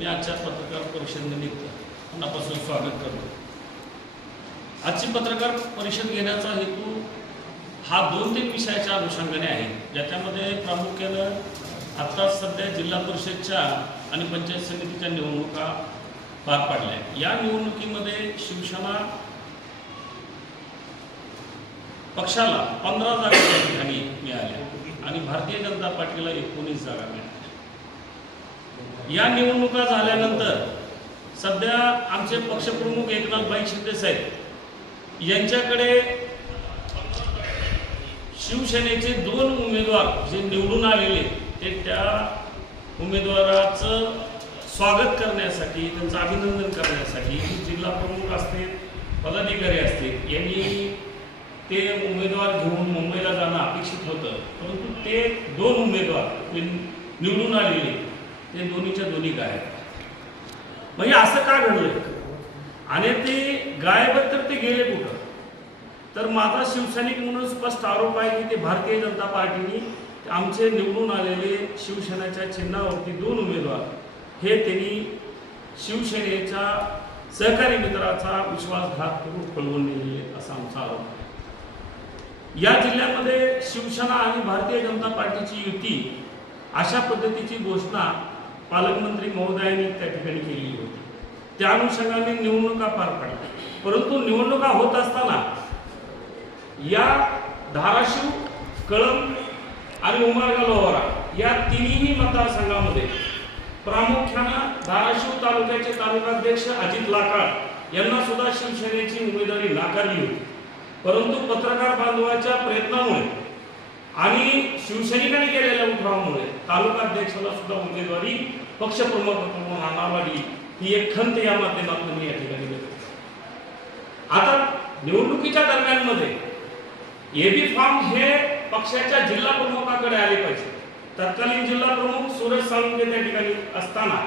मी आजच्या पत्रकार परिषदेनिमित्त मनापासून स्वागत करतो। आजची पत्रकार परिषद घेण्याचा हेतू हा 2-3 विषयाच्या अनुषंगाने आहे, ज्याच्यामध्ये प्रामुख्यानं आता सध्या जिल्हा परिषदच्या आणि पंचायत समितीच्या निवडणुका पार पडल्या। या निवडणुकीमध्ये शिवसेना पक्षाला 15 जागा त्या ठिकाणी मिळाल्या आणि भारतीय जनता पार्टीला 19 जागा मिळाल्या। या निवडणुका झाल्यानंतर सध्या आमचे पक्षप्रमुख एकनाथ शिंदे साहेब यांच्याकडे शिवसेनेचे 2 उमेदवार जे निवडून आलेले ते त्या उमेदवाराचं स्वागत करण्यासाठी, त्यांचं अभिनंदन करण्यासाठी जिल्हा प्रमुख असतील, पदाधिकारी असतील, यांनी ते उमेदवार घेऊन मुंबईला जाणं अपेक्षित होतं, परंतु ते 2 उमेदवार निवडून आलेले ते दोन्हीच्या दोन्ही गायब। म्हणजे असं का घडलं आणि ते गायब तर ते गेले कुठं? तर माझा शिवसैनिक म्हणून स्पष्ट आरोप आहे की ते भारतीय जनता पार्टीने आमचे निवडून आलेले शिवसेनेच्या चिन्हावरती 2 उमेदवार हे त्यांनी शिवसेनेच्या सहकारी मित्राचा विश्वासघात करून पळवून नेले असा आमचा आरोप आहे। या जिल्ह्यामध्ये शिवसेना आणि भारतीय जनता पार्टीची युती अशा पद्धतीची घोषणा पालकमंत्री महोदयांनी त्या ठिकाणी केलेली होती। त्या अनुषंगाने निवडणुका पार पडल्या, परंतु निवडणुका होत असताना या धाराशिव, कळंब आणि उमरगा लोहारा या तिन्ही मतदारसंघामध्ये प्रामुख्यानं धाराशिव तालुक्याचे तालुकाध्यक्ष अजित लाकाळ यांना सुद्धा शिवसेनेची उमेदवारी नाकारली होती, परंतु पत्रकार बांधवाच्या प्रयत्नामुळे आणि शिवसैनिकांनी केलेल्या उठावामुळे तालुकाध्यक्षाला सुद्धा उमेदवारी पक्षप्रमुख म्हणून आणावी लागली। ही एक खंत या माध्यमातून मी या ठिकाणी व्यक्त। आता निवडणुकीच्या दरम्यानमध्ये एबी फॉर्म हे पक्षाच्या जिल्हा प्रमुखाकडे आले पाहिजे। तत्कालीन जिल्हा प्रमुख सुरेश साळुंखे त्या ठिकाणी असताना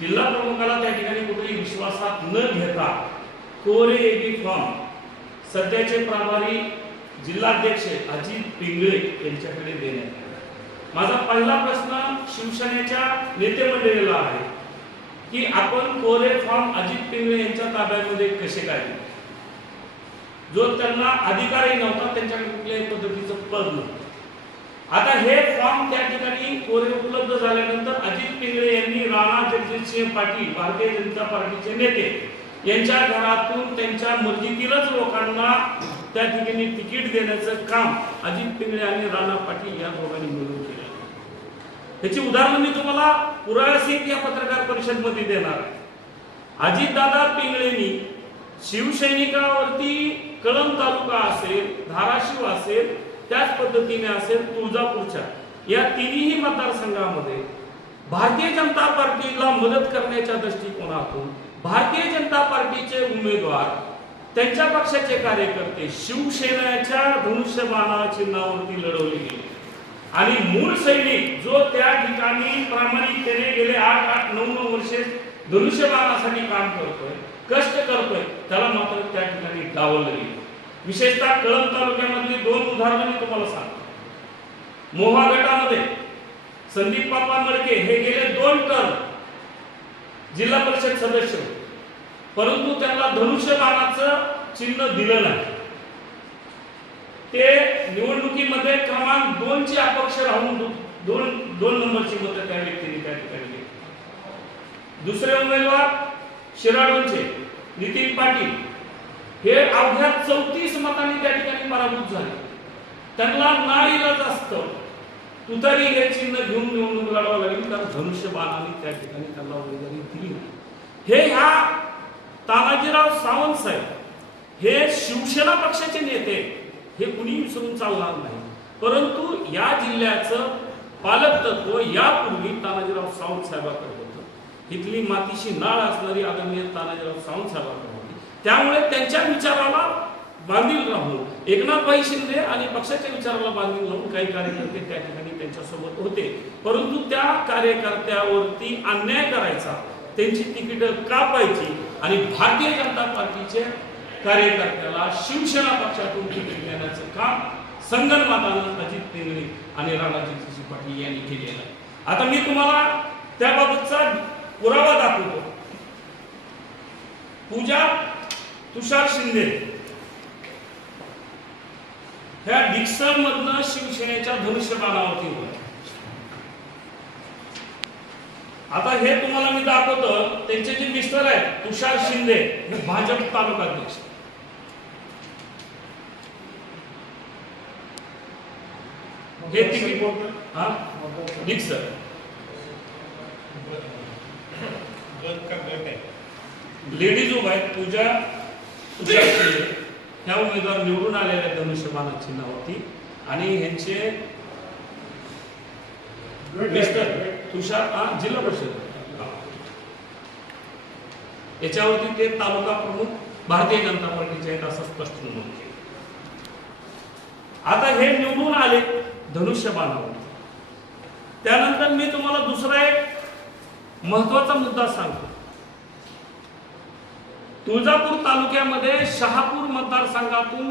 जिल्हा प्रमुखाला त्या ठिकाणी कुठेही विश्वासात न घेता कोरे एबी फॉर्म सध्याचे प्रभारी जिल्हाध्यक्ष अजित पिंगळे यांच्याकडे देण्यात आले। माझा पहिला प्रश्न शिवसेनेच्या नेते मंडळीला आहे की आपण कोरे फॉर्म अजित पिंगळे यांच्या ताब्यामध्ये कसे काय दिले? जो त्यांना अधिकारही नव्हता, त्यांच्याकडे कुठल्याही पद्धतीचं पद नव्हतं। आता हे फॉर्म त्या ठिकाणी कोरे उपलब्ध झाल्यानंतर अजित पिंगळे यांनी राणा जगजितसिंह पाटील भारतीय जनता पार्टीचे नेते यांच्या घरातून त्यांच्या मर्जीतीलच लोकांना त्या ठिकाणी तिकीट देण्याचं काम अजित पिंगळे आणि राणा पाटील या दोघांनी मिळून केलं। त्याची उदाहरण मी तुम्हाला पुराव्यासहित या पत्रकार परिषदेमध्ये देणार आहे। अजितदादा पिंगळेंनी शिवसैनिकावरती कळंब तालुका असेल, धाराशिव असेल, त्याच पद्धतीने असेल तुळजापूरच्या या तिन्ही मतदारसंघामध्ये भारतीय जनता पार्टीला मदत करण्याच्या दृष्टिकोनातून भारतीय जनता पार्टीचे उमेदवार, त्यांच्या पक्षाचे कार्यकर्ते शिवसेनेच्या धनुष्यबाणा चिन्हावरती लढवले गेले आणि मूळ सैनिक जो त्या ठिकाणी प्रामाणिकतेने गेले 8-9 वर्षे धनुष्यबाणासाठी काम करतोय, कष्ट करतोय, त्याला मात्र त्या ठिकाणी डावललं गेलं। विशेषतः कळंब तालुक्यामधली 2 उदाहरणं मी तुम्हाला सांगतो। मोहा गटामध्ये संदीप बाप्पा मडके हे गेले 2 टर्म जिल्हा परिषद सदस्य होते, परंतु त्यांना धनुष्यबाणाचं चिन्ह दिलं नाही। ते निवडणुकीमध्ये क्रमांक 2 ची अपक्ष राहून 2 नंबरची मतं त्या व्यक्तीने त्या ठिकाणी घेतली। दुसरे उमेदवार शिराडोंचे नितीन पाटील हे अवघ्या 34 मतांनी त्या ठिकाणी पराभूत झाले। त्यांना नाईलाज असतं तुतारी हे चिन्ह घेऊन निवडणूक लढवावी लागली, कारण धनुष्यबाणाने त्या ठिकाणी त्यांना उमेदवारी दिली नाही। हे ह्या तानाजीराव सावंत साहेब हे शिवसेना पक्षाचे नेते, हे कुणी विसरून चालणार नाही, परंतु या जिल्ह्याचं पालकत्व यापूर्वी तानाजीराव सावंत साहेबांकडे होतं। इथली मातीशी नाळ असणारी आदरणीय तानाजीराव सावंत साहेबांकडे होती, त्यामुळे त्यांच्या विचाराला बांधील राहून एकनाथ शिंदे आणि पक्षाच्या विचाराला बांधील राहून काही कार्यकर्ते त्या ठिकाणी त्यांच्यासोबत होते, परंतु त्या कार्यकर्त्यावरती अन्याय करायचा, त्यांची तिकीट कापायची आणि भारतीय जनता पार्टीचे कार्यकर्त्याला शिवसेना पक्षातून तिकीट देण्याचं काम संगनमतानं अजित पिंगळे आणि राणा जगजितसिंह पाटील यांनी केलेलं आहे। आता मी तुम्हाला त्याबाबतचा पुरावा दाखवतो. पूजा तुषार शिंदे ह्या डिक्सन मधनं शिवसेनेच्या धनुष्यबाणावरती उभा. आता हे तुम्हाला मी दाखवतो. त्यांचे जे मिस्टर आहेत तुषार शिंदे हे भाजप तालुका अध्यक्ष. हे तिकीट हा डिक्सन लेडीज उभा आहेत. पूजा तुषार शिंदे ह्या उमेदवार निवडून आलेल्या धनुष्यबाण चिन्हावरती आणि ह्यांचे मिस्टर तुषार जिल्हा परिषद याच्यावरती ते तालुका प्रमुख भारतीय जनता पार्टीचे आहेत असं स्पष्ट नमूद केलं. आता हे निवडून आले धनुष्यबाणावर. त्यानंतर मी तुम्हाला दुसरा एक महत्वाचा मुद्दा सांगतो. तुळजापूर तालुक्यामध्ये शहापूर मतदारसंघातून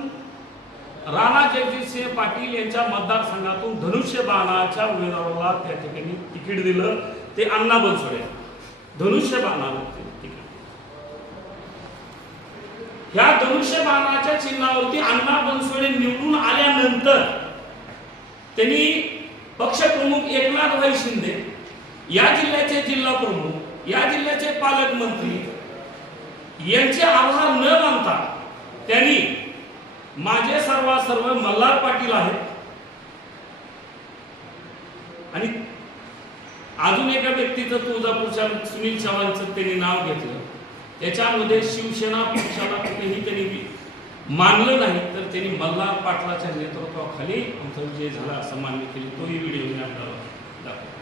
राणा जगजितसिंह पाटील यांच्या मतदारसंघातून धनुष्यबाणाच्या उमेदवाराला त्या ठिकाणी तिकीट दिलं. ते अण्णा बनसोडे धनुष्यबाणाला तिकीट. ह्या धनुष्यबाणाच्या चिन्हावरती अण्णा बनसोडे निवडून आल्यानंतर त्यांनी पक्षप्रमुख एकनाथभाई शिंदे या जिल्ह्याचे जिल्हा प्रमुख या जिल्ह्याचे पालकमंत्री यांचे आभार न मानता त्यांनी माझे सर्व मल्हार पाटील आहेत आणि अजून एका व्यक्तीचं तुळजापूरच्या सुनील चव्हाणचं त्यांनी नाव घेतलं. त्याच्यामध्ये शिवसेना पक्षाला कुठेही त्यांनी मानलं नाही तर त्यांनी मल्हार पाटलाच्या नेतृत्वाखाली आमचा विजय झाला असं मान्य केले. तोही व्हिडिओ मी आपल्याला दाखवतो.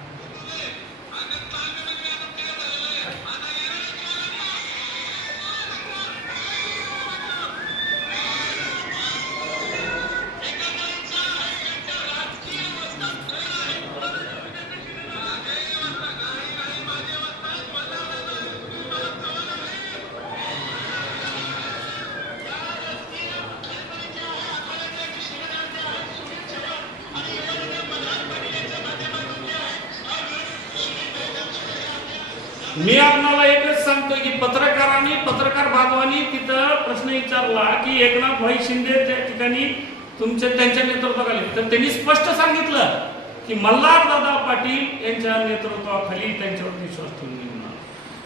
मी आपल्याला एकच सांगतो की पत्रकार बांधवांनी तिथं प्रश्न विचारला की एकनाथभाई शिंदे त्या ठिकाणी त्यांच्या नेतृत्वाखाली, तर त्यांनी स्पष्ट सांगितलं की मल्हार दादा पाटील यांच्या नेतृत्वाखाली त्यांच्यावर विश्वास ठेवून.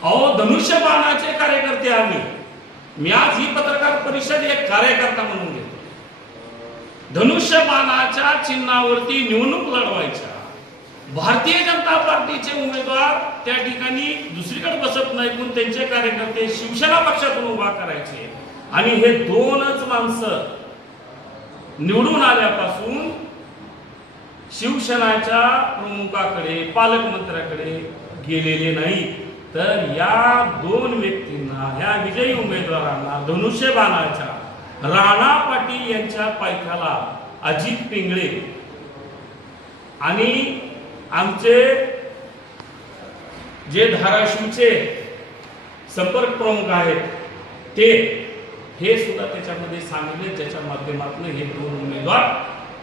अहो धनुष्यबाणाचे कार्यकर्ते आम्ही. मी आज ही पत्रकार परिषद एक कार्यकर्ता म्हणून घेतो. धनुष्यबाणाच्या चिन्हावरती निवडणूक लढवायच्या भारतीय जनता पार्टीचे उमेदवार त्या ठिकाणी दुसरीकडे बसत नाही म्हणून त्यांचे कार्यकर्ते शिवसेना पक्षातून उभा करायचे आणि हे दोनच माणसं निवडून आल्यापासून शिवसेनाच्या प्रमुखाकडे पालकमंत्र्याकडे गेलेले नाही. तर या दोन व्यक्तींना ह्या विजयी उमेदवारांना धनुष्यबाणाच्या राणा पाटील यांच्या पायथ्याला अजित पिंगळे आणि आमचे जे धाराशिवचे संपर्क प्रमुख आहेत ते हे सुद्धा त्याच्यामध्ये सांगितले. त्याच्या माध्यमातून हे दोन उमेदवार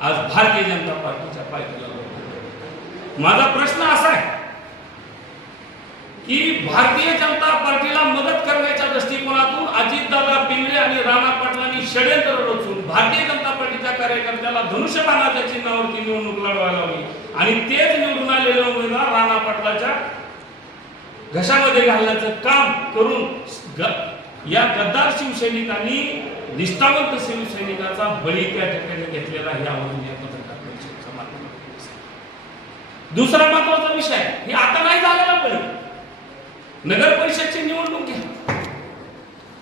आज भारतीय जनता पार्टीच्या पायथ्याला लागले. माझा प्रश्न असा आहे की भारतीय जनता पार्टीला मदत करण्याच्या दृष्टिकोनातून अजितदादा पिंगळे आणि राणा पाटलांनी षड्यंत्र रचून भारतीय जनता पार्टीच्या कार्यकर्त्याला धनुष्यबाणाच्या चिन्हावरती निवडणूक लढवायला लावली आणि तेच निवडून आलेले उमेदवार राणा पाटलाच्या घशामध्ये घालण्याचं काम करून या गद्दार शिवसैनिकांनी निष्ठावंत शिवसैनिकाचा बळी त्या ठिकाणी घेतलेला आहे. यावरून या पत्रकार परिषदेचा माध्यमातून दुसरा महत्वाचा विषय हे आता नाही झालेला बळी. नगर परिषदची निवडणूक घ्या.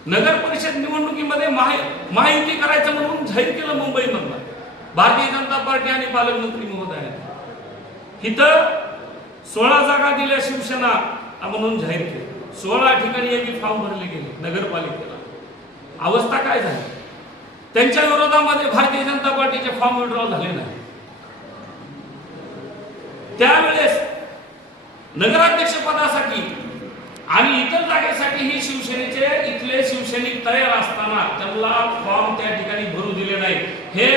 नगर परिषद निवडणुकीमध्ये महायुती करायचं म्हणून जाहीर केलं मुंबईमधलं भारतीय जनता पार्टी आणि पालकमंत्री महोदयांनी. इथं 16 जागा दिल्या शिवसेना म्हणून जाहीर केलं. 16 ठिकाणी एक फॉर्म भरले गेले नगरपालिकेला. अवस्था काय झाली? त्यांच्या विरोधामध्ये भारतीय जनता पार्टीचे फॉर्म विड्रॉ झाले नाही. त्यावेळेस नगराध्यक्ष पदासाठी आणि इतर जागेसाठी ही शिवसेनेचे इथले शिवसैनिक तयार असताना त्यांना फॉर्म त्या ठिकाणी भरू दिले नाही. हे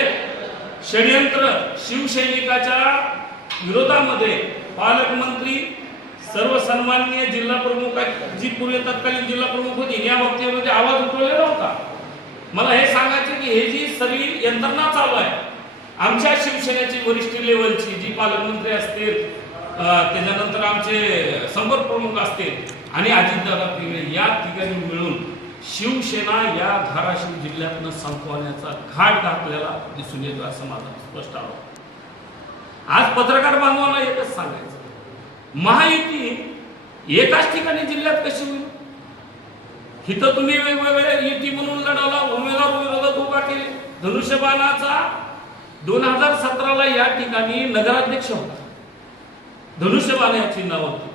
षड्यंत्र शिवसैनिकाच्या विरोधामध्ये पालकमंत्री सर्व सन्माननीय जिल्हा प्रमुख जी पूर्वी तत्कालीन जिल्हा प्रमुख होती या बाबतीमध्ये आवाज उठवलेला होता. मला हे सांगायचं की हे जी सगळी यंत्रणा चालू आहे आमच्या शिवसेनेची वरिष्ठ लेवलची जी पालकमंत्री असतील, त्याच्यानंतर आमचे संपर्क प्रमुख असतील आणि अजितदादा पिंगळे या ठिकाणी मिळून शिवसेना या धाराशिव जिल्ह्यातनं संपवण्याचा घाट घातलेला दिसून येतो असं माझं स्पष्ट आहे. आज पत्रकार बांधवांना एकच सांगायचं, महायुती एकाच ठिकाणी जिल्ह्यात कशी होईल? इथं तुम्ही वेगवेगळ्या युती म्हणून लढवला, उमेदवार विरोधात उभा केले. धनुष्यबाणाचा 2017ला या ठिकाणी नगराध्यक्ष होता धनुष्यबाण या चिन्हावरती.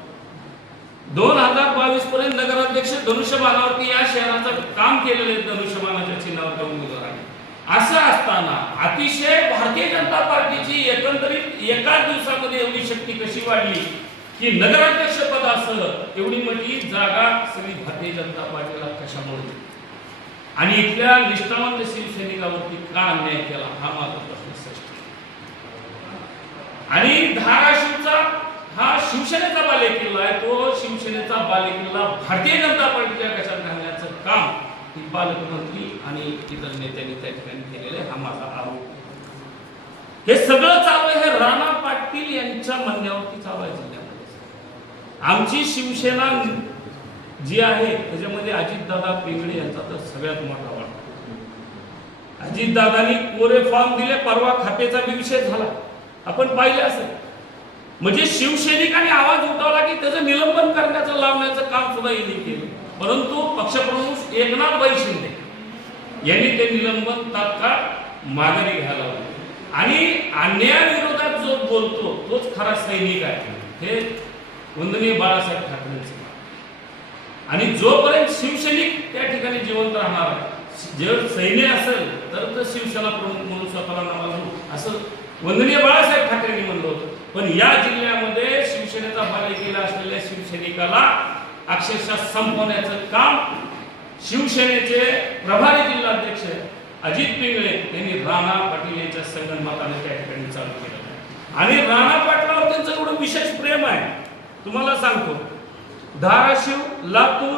2022 पर्यंत नगराध्यक्ष धनुष्यबाणावरती या शहराचं काम केलेले धनुष्यबाणाच्या चिन्हावरच्या उमेदवार आहे. असं असताना अतिशय भारतीय जनता पार्टीची एकंदरीत एकाच दिवसामध्ये एवढी शक्ती कशी वाढली की नगराध्यक्ष पदासह एवढी मोठी जागा सगळी भारतीय जनता पार्टीला कशामुळे आणि इथल्या निष्ठावंत शिवसैनिकावरती का अन्याय केला हा माझा प्रश्न स्पष्ट. आणि धाराशिवचा हा शिवसेनेचा बालेकिल्ला आहे, तो शिवसेनेचा बालेकिल्ला भारतीय जनता पार्टीच्या कशात घालण्याचं काम ही पालकमंत्री आणि इतर नेत्यांनी त्या ठिकाणी केलेले हा माझा आरोप. हे सगळं चालू आहे हे राणा पाटील यांच्या म्हणण्यावरती चालू आहे जिल्ह्यामध्ये. आमची शिवसेना जी आहे त्याच्यामध्ये अजितदादा पिंगळे यांचा तर सगळ्यात मोठा वाटा. अजितदादांनी कोरे फॉर्म दिले, परवा खातेचा विषय झाला आपण पाहिले असेल. म्हणजे शिवसैनिकांनी आवाज उठवला की त्याचं निलंबन करण्याचं लावण्याचं काम सुद्धा यांनी केलं. परंतु पक्षप्रमुख एकनाथ शिंदे यांनी ते निलंबन तात्काळ माघारी घ्यायला लावले. आणि अन्यायाविरोधात जो बोलतो तोच खरा सैनिक आहे हे वंदनीय बाळासाहेब ठाकरेंचे. आणि जोपर्यंत शिवसैनिक त्या ठिकाणी जिवंत राहणार आहे, जर सैन्य असेल तर शिवसेना प्रमुख म्हणून स्वतःला नावाजून असं वंदनीय बाळासाहेब ठाकरेंनी म्हणलं होतं. पण या जिल्ह्यामध्ये शिवसेनेचा बालेकिल्ला असलेल्या शिवसैनिकाला अक्षरशः संपवण्याचं काम शिवसेनेचे प्रभारी जिल्हाध्यक्ष अजित पिंगळे यांनी राणा पाटील यांच्या संगणमताने त्या ठिकाणी चालू केलं. आणि राणा पाटलावर त्यांचं एवढं विशेष प्रेम आहे तुम्हाला सांगतो. धाराशिव, लातूर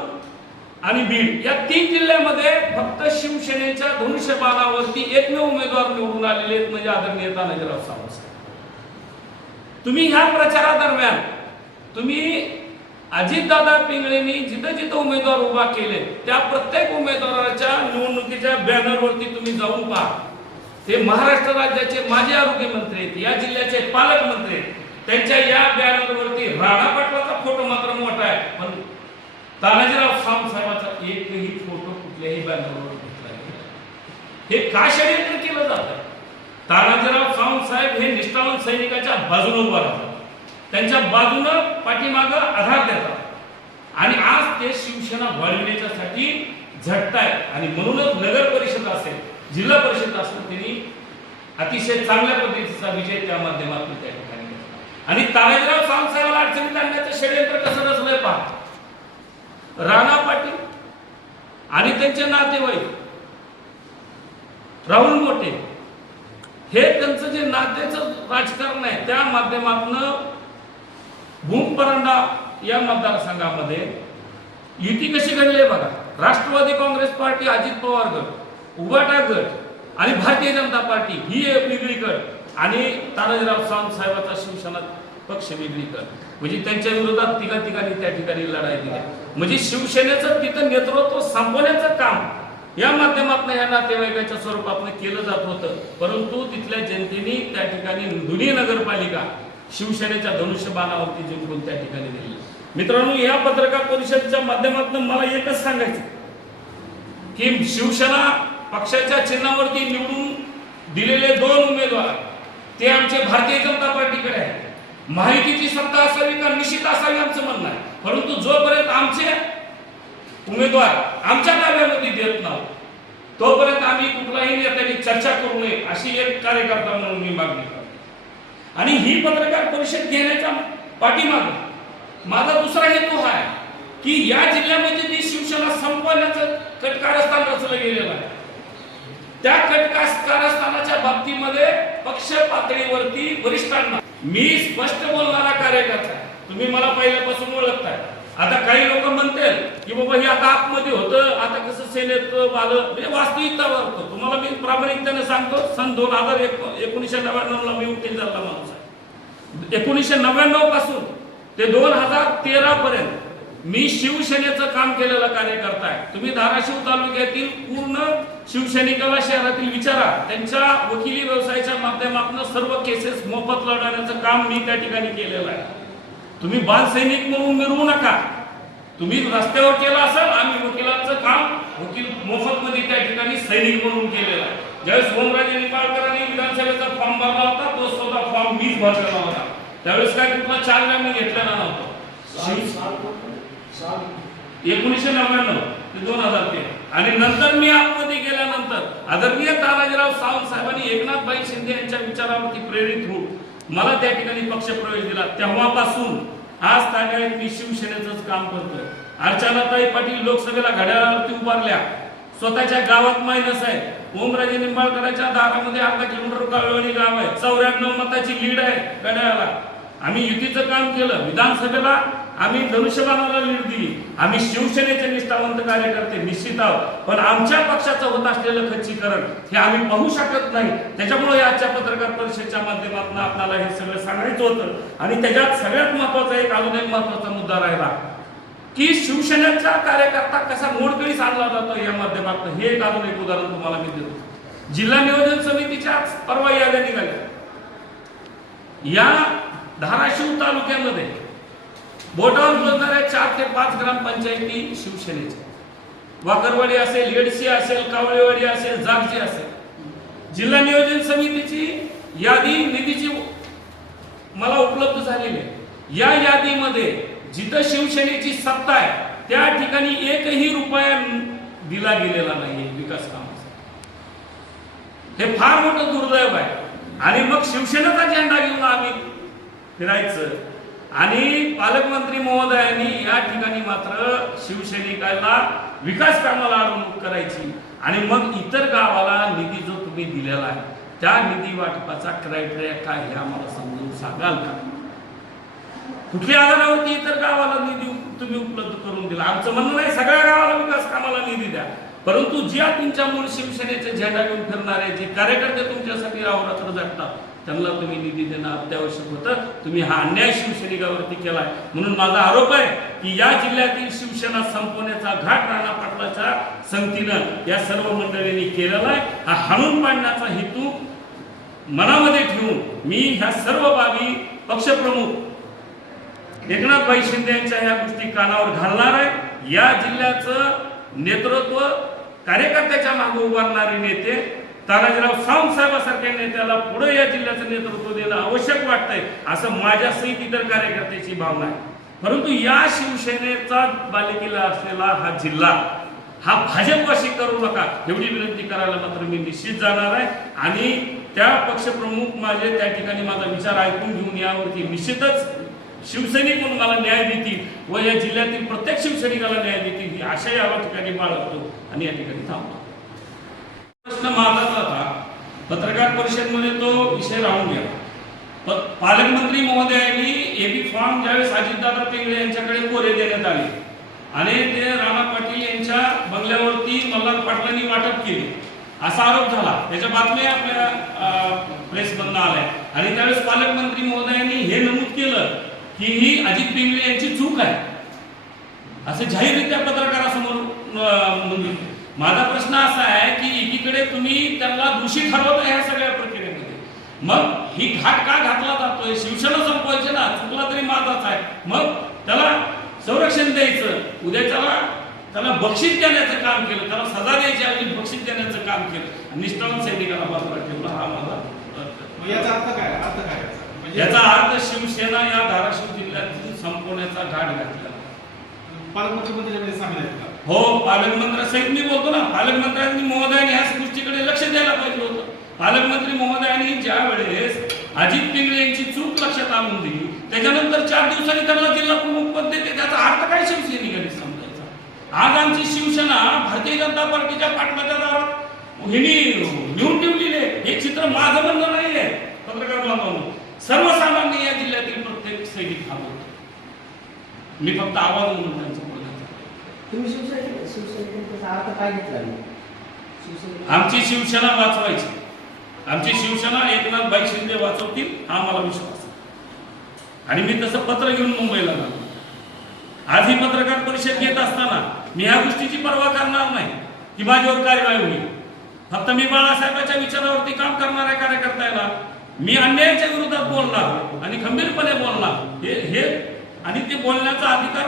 आणि बीड या 3 जिल्ह्यामध्ये फक्त शिवसेनेच्या धनुष्यबाणावरती एकमेव उमेदवार निवडून आलेले आहेत म्हणजे आदरणीय तानाजीराव सावंत. तुम्ही ह्या प्रचारादरम्यान तुम्ही अजितदादा पिंगळेंनी जिथं जिथं उमेदवार उभा केले त्या प्रत्येक उमेदवाराच्या निवडणुकीच्या बॅनरवरती तुम्ही जाऊन पहा. ते महाराष्ट्र राज्याचे माजी आरोग्य मंत्री आहेत, या जिल्ह्याचे पालकमंत्री आहेत, त्यांच्या या बॅनरवरती राणा पाटलाचा फोटो मात्र मोठा आहे पण तानाजीराव सावंत साहेबांचा एकही फोटो कुठल्याही बॅनरवर घेतला गेला. हे का षडयंत्र केलं जातं? तानाजीराव सावंत साहेब हे निष्ठावंत सैनिकाच्या बाजूने उभा राहतात, त्यांच्या बाजूनं पाठीमागं आधार देतात आणि आज ते शिवसेना वाढवण्यासाठी झटतायत. आणि म्हणूनच नगर परिषद असेल, जिल्हा परिषद असेल, त्यांनी अतिशय चांगल्या पद्धतीचा विजय त्या माध्यमातून त्या ठिकाणी घेतला. आणि तानाजीराव सावंत साहेबांना अडचणीत आणण्याचं षडयंत्र कसं रचलंय पहा. राणा पाटील आणि त्यांचे नातेवाईक राहुल मोठे हे त्यांचं जे नात्याचं राजकारण आहे त्या माध्यमातून भूमपरांडा या मतदारसंघामध्ये युती कशी घडली आहे बघा. राष्ट्रवादी काँग्रेस पार्टी, अजित पवार गट, उबाटा गट आणि भारतीय जनता पार्टी ही एक वेगळी गट आणि तानाजीराव सावंत साहेबांचा शिवसेना पक्ष वेगळी गट. म्हणजे त्यांच्या विरोधात ठिकाणी त्या ठिकाणी लढाई दिल्या. म्हणजे शिवसेनेचं तिथं नेतृत्व संपवण्याचं काम या माध्यमातून या नातेवाईकाच्या स्वरूपातून केलं जात होतं. परंतु तिथल्या जनतेने त्या ठिकाणी दुनी नगरपालिका शिवसेनेच्या धनुष्यबाणावरती जिंकून त्या ठिकाणी दिली. मित्रांनो, या पत्रकार परिषदेच्या माध्यमातून मला एकच सांगायचं की शिवसेना पक्षाच्या चिन्हावरती निवडून दिलेले 2 उमेदवार ते आमचे भारतीय जनता पार्टीकडे आहे. माहितीची सत्ता असावी का निश्चित असावी आमचं म्हणणं आहे. परंतु जोपर्यंत आमचे उमेदवार आमच्या ताब्यामध्ये देत नाही तोपर्यंत आम्ही कुठलाही नेत्याने चर्चा करू नये अशी एक कार्यकर्ता म्हणून मी मागणी करतो. आणि ही पत्रकार परिषद घेण्याच्या पाठीमागे माझा दुसरा हेतू हा आहे की या जिल्ह्यामध्ये जी शिवसेना संपवण्याचं कटकारस्थान रचलं गेलेलं आहे त्या कटकारस्थानाच्या बाबतीमध्ये पक्ष पातळीवरती वरिष्ठांना मी स्पष्ट बोलणारा कार्यकर्ता आहे. तुम्ही मला पहिल्यापासून ओळखताय. आता काही लोक म्हणतील की बाबा हे आता आतमध्ये होतं, आता कसं सेनेत आलं, म्हणजे वास्तविकता बघतो. तुम्हाला मी प्रामाणिकतेने सांगतो, सन 1999 मी वकील झाला माणूस आहे. 1999 पासून ते 2013 पर्यंत मी शिवसेनेचं काम केलेला कार्यकर्ता आहे. तुम्ही धाराशिव तालुक्यातील पूर्ण शिवसैनिकाला शहरातील विचारा, त्यांच्या वकिली व्यवसायाच्या माध्यमातून सर्व केसेस मोफत लढवण्याचं काम मी त्या ठिकाणी केलेलं आहे. तुम्ही बाल सैनिक म्हणून मिरवू नका. तुम्ही रस्त्यावर केलं असेल, आम्ही वकिलांचं काम वकील मोफत मध्ये त्या ठिकाणी सैनिक म्हणून केलेलं आहे. ज्यावेळेस ओमराजे निंबाळकरांनी विधानसभेचा फॉर्म भरला होता, तो स्वतः फॉर्म मीच भरलेला होता. त्यावेळेस काय कुठला चार्ज मी घेतलेला नव्हता. 1999 ते 2013 आणि नंतर मी आतमध्ये गेल्यानंतर आदरणीय तानाजीराव सावंत साहेबांनी एकनाथभाई शिंदे यांच्या विचारावरती प्रेरित होऊन मला त्या ठिकाणी पक्षप्रवेश दिला. तेव्हापासून आज तागायत मी शिवसेनेचंच काम करतोय. अर्चनाताई पाटील लोकसभेला घड्याळावरती उभारल्या, स्वतःच्या गावात मायनस आहे. ओमराजे निंबाळकरांच्या दारामध्ये अर्धा किलोमीटर काळवणी गाव आहे, 94 मताची लीड आहे घड्याळाला. आम्ही युतीचं काम केलं. विधानसभेला आम्ही धनुष्यबाणाला लीड दिली. आम्ही शिवसेनेचे निष्ठावंत कार्यकर्ते निश्चित आहोत, पण आमच्या पक्षाचं होत असलेलं खच्चीकरण हे आम्ही पाहू शकत नाही. त्याच्यामुळे आजच्या पत्रकार परिषदेच्या माध्यमातून आपल्याला हे सगळं सांगायचं होतं. आणि त्याच्यात सगळ्यात महत्वाचा अजून एक महत्वाचा मुद्दा राहिला की शिवसेनेचा कार्यकर्ता कसा मोडकळीस आणला जातो या माध्यमातून. हे एक अजून एक उदाहरण तुम्हाला मी देतो. जिल्हा नियोजन समितीच्या परवा याद्या निघाल्या. या धाराशिव तालुक्यामध्ये बोटावर मोजणाऱ्या 4 ते 5 ग्रामपंचायती शिवसेनेच्या, वाकरवाडी असेल, येडशी असेल, कावळेवाडी असेल, जागजी असेल. जिल्हा नियोजन समितीची यादी निधीची मला उपलब्ध झालेली आहे. या यादीमध्ये जिथं शिवसेनेची सत्ता आहे त्या ठिकाणी एकही रुपया दिला गेलेला नाही विकास कामाचा. हे फार मोठं दुर्दैव आहे. आणि मग शिवसेनेचा झेंडा घेऊन आम्ही फिरायचं आणि पालकमंत्री महोदयांनी या ठिकाणी मात्र शिवसैनिकांना विकास कामाला अडवणूक करायची. आणि मग इतर गावाला निधी जो तुम्ही दिलेला आहे त्या निधी वाटपाचा क्रायटेरिया काय हे आम्हाला समजून सांगाल का? कुठल्या आधारावरती इतर गावाला निधी तुम्ही उपलब्ध करून दिला? आमचं म्हणणं नाही सगळ्या गावाला विकास कामाला निधी द्या, परंतु ज्या तुमच्या मूळ शिवसेनेचे झेंडा घेऊन फिरणारे जे कार्यकर्ते तुमच्यासाठी रावरात्र जगतात त्यांना तुम्ही निधी देणं अत्यावश्यक होतं. तुम्ही हा अन्याय शिवसैनिकावरती केलाय. म्हणून माझा आरोप आहे की या जिल्ह्यातील शिवसेना संपवण्याचा घाट राणा पाटलाच्या संगतीनं या सर्व मंडळींनी केलेला आहे. हा हाणून पाडण्याचा हेतू मनामध्ये ठेवून मी ह्या सर्व बाबी पक्षप्रमुख एकनाथभाई शिंदे यांच्या ह्या गोष्टी कानावर घालणार आहे. या जिल्ह्याचं नेतृत्व कार्यकर्त्याच्या मागे उभारणारे नेते तानाजीराव सावंत साहेबांसारख्या नेत्याला पुढे या जिल्ह्याचं नेतृत्व देणं आवश्यक वाटतंय असं माझ्या सहित इतर कार्यकर्त्याची भावना आहे. परंतु या शिवसेनेचा बालेकिल्ला असलेला हा जिल्हा हा भाजपवाशी करू नका एवढी विनंती करायला मात्र मी निश्चित जाणार आहे. आणि त्या पक्षप्रमुख माझे त्या ठिकाणी माझा विचार ऐकून घेऊन यावरती निश्चितच शिवसैनिक म्हणून मला न्याय देतील व या जिल्ह्यातील प्रत्येक शिवसैनिकाला न्याय देतील ही आशा या ठिकाणी बाळगतो आणि या ठिकाणी थांबतो. प्रश्न माझाच होता, पत्रकार परिषदेमध्ये तो विषय राहून गेला. पालकमंत्री महोदयांनी एबी फॉर्म ज्यावेळेस अजितदादा पिंगळे यांच्याकडे कोरे देण्यात आले आणि ते राणा पाटील यांच्या बंगल्यावरती मल्हार पाटलांनी वाटप केले असा आरोप झाला. त्याच्या बातम्या आपल्या प्रेसमधून आल्या आणि त्यावेळेस पालकमंत्री महोदयांनी हे नमूद केलं की ही अजित पिंगळे यांची चूक आहे असं जाहीररित्या पत्रकारासमोर नोंदवलं. माझा प्रश्न असा आहे की एकीकडे तुम्ही त्यांना दोषी ठरवता ह्या सगळ्या प्रक्रियेमध्ये, मग ही घाट का घातला जातोय? शिवसेना संपवायचे ना, चुकला तरी माझाच आहे, मग त्याला संरक्षण द्यायचं, उद्या त्याला बक्षीस देण्याचं काम केलं, त्याला सजा द्यायची आणि बक्षीस देण्याचं काम केलं, निष्ठावंत सैनिकाला बाजूला ठेवला. हा माझा याचा अर्थ काय? याचा अर्थ शिवसेना या धाराशिव जिल्ह्यात संपवण्याचा घाट घातला. पालकमंत्री मंत्र्यांनी सांगितलं हो, पालकमंत्री सहित मी बोलतो ना, पालकमंत्र्यांनी महोदयांनी ह्या गोष्टीकडे लक्ष द्यायला पाहिजे होतं. पालकमंत्री महोदयांनी ज्या वेळेस अजित पिंगळे यांची चूक लक्षात आणून दिली त्याच्यानंतर 4 दिवसांनी त्यांना जिल्हा प्रमुख पद देते, त्याचा अर्थ काय शिवसैनिकांनी समजायचा? आज आमची शिवसेना भारतीय जनता पार्टीच्या पाटलाच्या दारात हिनी लिहून ठेवलेली आहे. हे चित्र माझं म्हणणं नाहीये. पत्रकार बांधवांनो, सर्वसामान्य या जिल्ह्यातील प्रत्येक सैनिक हा बोलतो. मी फक्त आवाज म्हणून त्यांचं बोलण्याचं. तुम्ही शिवसेनेचा अर्थ काय घेतला नाही? शिवसेने आमची शिवसेना वाचवायची, आमची शिवसेना एकनाथभाई शिंदे वाचवतील हा मला विश्वास आहे. आणि मी तसं पत्र घेऊन मुंबईला आलो. आज ही पत्रकार परिषद घेत असताना मी ह्या गोष्टीची पर्वा करणार नाही की माझ्यावर कारवाई होईल. फक्त मी बाळासाहेबांच्या विचारावरती काम करणाऱ्या कार्यकर्त्याला मी अन्यायाच्या विरोधात बोलणार आणि खंबीरपणे बोलणार हे आणि ते बोलण्याचा अधिकार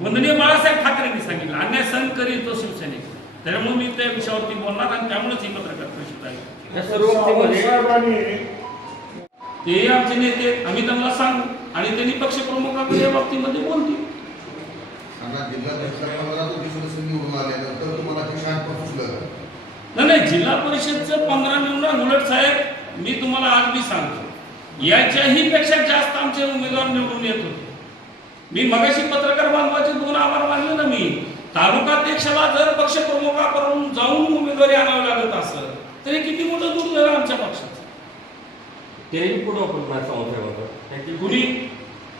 वंदनीय बाळासाहेब ठाकरेंनी सांगितलं. अन्याय सहन करील तो शिवसैनिक. त्यामुळे मी त्या विषयावरती बोलणार आणि त्यामुळेच ही पत्रकार परिषद आहे. या सर्व बाबतीमध्ये ते आमचे नेते, आम्ही त्यांना सांगू आणि त्यांनी पक्षप्रमुखाकडे या बाबतीमध्ये बोलतील. जिल्हा परिषद निवडून आल्यानंतर तुम्हाला हे शांत सुचलं? नाही, जिल्हा परिषदचं 15 निवडून उलट साहेब मी तुम्हाला आज मी सांगतो याच्याही पेक्षा जास्त आमचे उमेदवार निवडून येत होते. मी मगाशी पत्रकार बांधवाचे 2 आभार मानले ना. मी तालुकाध्यक्षाला जर पक्षप्रमुखाकडून जाऊन उमेदवारी आणावी लागत असेल तरी किती मोठं दुर्दैव आमच्या पक्षाचं. तेही पुढे आपण संस्थेबरोबर त्यांची कुणी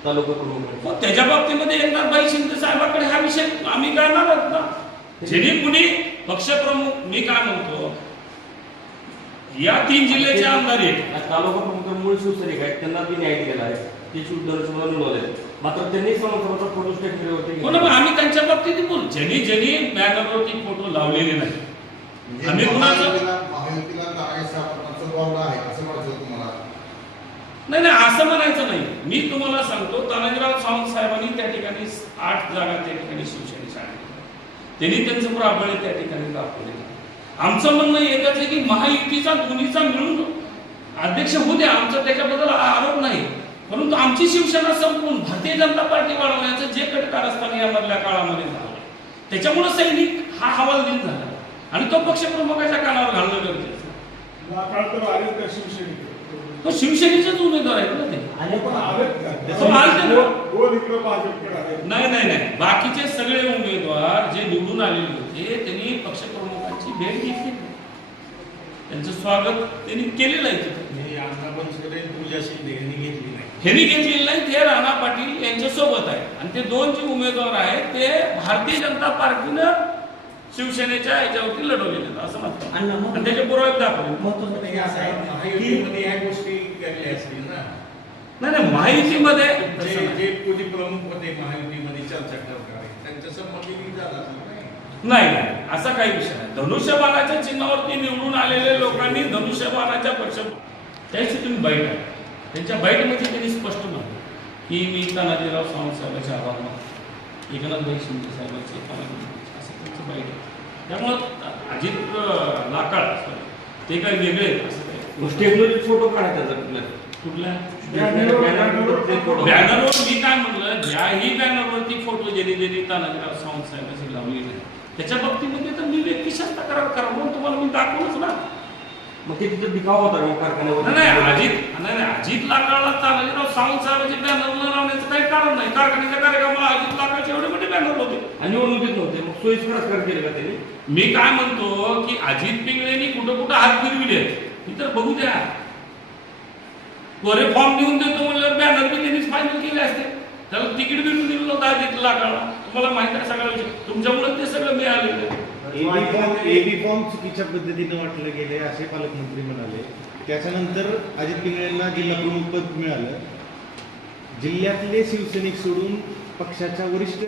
तालुका प्रमुख मग त्याच्या बाबतीमध्ये एकनाथभाई शिंदे साहेबांकडे हा विषय आम्ही करणार आहोत ना. ज्यांनी कुणी पक्षप्रमुख मी काय म्हणतो या 3 जिल्ह्याचे आमदार आहेत. तालुका प्रमुख मूळ शिवसैनिक आहेत, त्यांना बी न्याय दिलेला आहे. ते शुद्धर्शनाला निवडले, मात्र त्यांनी समाजाचा फोटो स्टेट हो ना. आम्ही त्यांच्या बाबतीत बोल ज्यांनी बॅनरवरती फोटो लावलेले नाही. म्हणजे आम्ही कुणाचं महायुतीला नारायणसाहेबांचं वावर आहे असं वाटतं तुम्हाला? नाही असं म्हणायचं नाही. मी तुम्हाला सांगतो तानाजीराव सावंत साहेबांनी त्या ठिकाणी 8 जागा त्या ठिकाणी शिवसेनेच्या आणल्या. त्यांनी त्यांचं प्राबल्य त्या ठिकाणी दाखवले. आमचं म्हणणं एकच आहे की महायुतीचा दोन्हीचा मिळून अध्यक्ष होऊ द्या, आमचा त्याच्याबद्दल आरोप नाही. परंतु आमची शिवसेना संपून भारतीय जनता पार्टी वाढवण्याचं जे कारस्थान या मधल्या काळामध्ये झालं त्याच्यामुळे सैनिक हा हवालदिल झाला आणि तो पक्षप्रमुखाच्या कानावर घालणं गरजेचं. तो शिवसेनेचेच उमेदवार आहेत ना ते. आले पण तो आलते ना. नाही बाकीचे सगळे उमेदवार जे निवडून आलेले होते त्यांनी पक्षप्रमुखांची भेट घेतली, त्यांचं स्वागत त्यांनी केलेलं आहे तिथे. ह्यांनी घेतलेलं नाही, ते राणा पाटील यांच्या सोबत आहे. आणि ते 2 जे उमेदवार आहेत ते भारतीय जनता पार्टीनं शिवसेनेच्या याच्यावरती लढवलेले आहेत असं म्हणतात. आणि त्याचे पुरावे दाखवले. महत्वाचं असं आहे नाही महायुतीमध्ये नाही असा काही विषय नाही. धनुष्यबाणाच्या चिन्हावरती निवडून आलेल्या लोकांनी धनुष्यबाणाच्या पक्ष त्याची तुम्ही बाईट आहे. त्यांच्या बाईटमध्ये त्यांनी स्पष्ट म्हणलं की मी तानाजीराव सावंत साहेबांचे आभार मानतो, एकनाथभाई शिंदे साहेबांचे असं त्यांचं बाईट आहे. त्यामुळं अजित लाकाळ ते काही वेगळे असं काही स्टेशनरी फोटो काढायचा कुठल्या बॅनरवर बॅनरवर मी काय म्हणलं ज्याही बॅनरवरती फोटो ज्यांनी तानाजीराव सावंत साहेबांचे लावलेले त्याच्या बाबतीमध्ये तर मी व्यक्तिशः तक्रार करा म्हणून तुम्हाला मी दाखवलंच ना. मग ते तिथे दिखावा होता कारखान्यावर. नाही अजित लाकाळला तानाजीराव सावंत साहेबांचे बॅनर न लावण्याचं काही कारण नाही. कारखान्याच्या कार्यक्रमाला अजित लाकाळचे एवढे मोठे बॅनर होते आणि निवडणुकीत नव्हते. मग सोयीस्कर केले का त्यांनी? मी काय म्हणतो की अजित पिंगळेंनी कुठं हात फिरविले ही तर बघू द्या. कोरे फॉर्म लिहून देतो म्हणल्यावर बॅनर बी त्यांनीच फायनल केले असते. त्याला तिकीट भेटून दिलं होतं अजित लाकाळला. तुम्हाला माहिती आहे सगळ्या विषय तुमच्यामुळे ते सगळं मिळालेलं. एबी फॉर्म चुकीच्या पद्धतीने वाटले गेले असे पालकमंत्री म्हणाले. त्याच्यानंतर अजित पिंगळेंना जिल्हा प्रमुख पद मिळालं. जिल्ह्यातले शिवसैनिक सोडून पक्षाच्या वरिष्ठ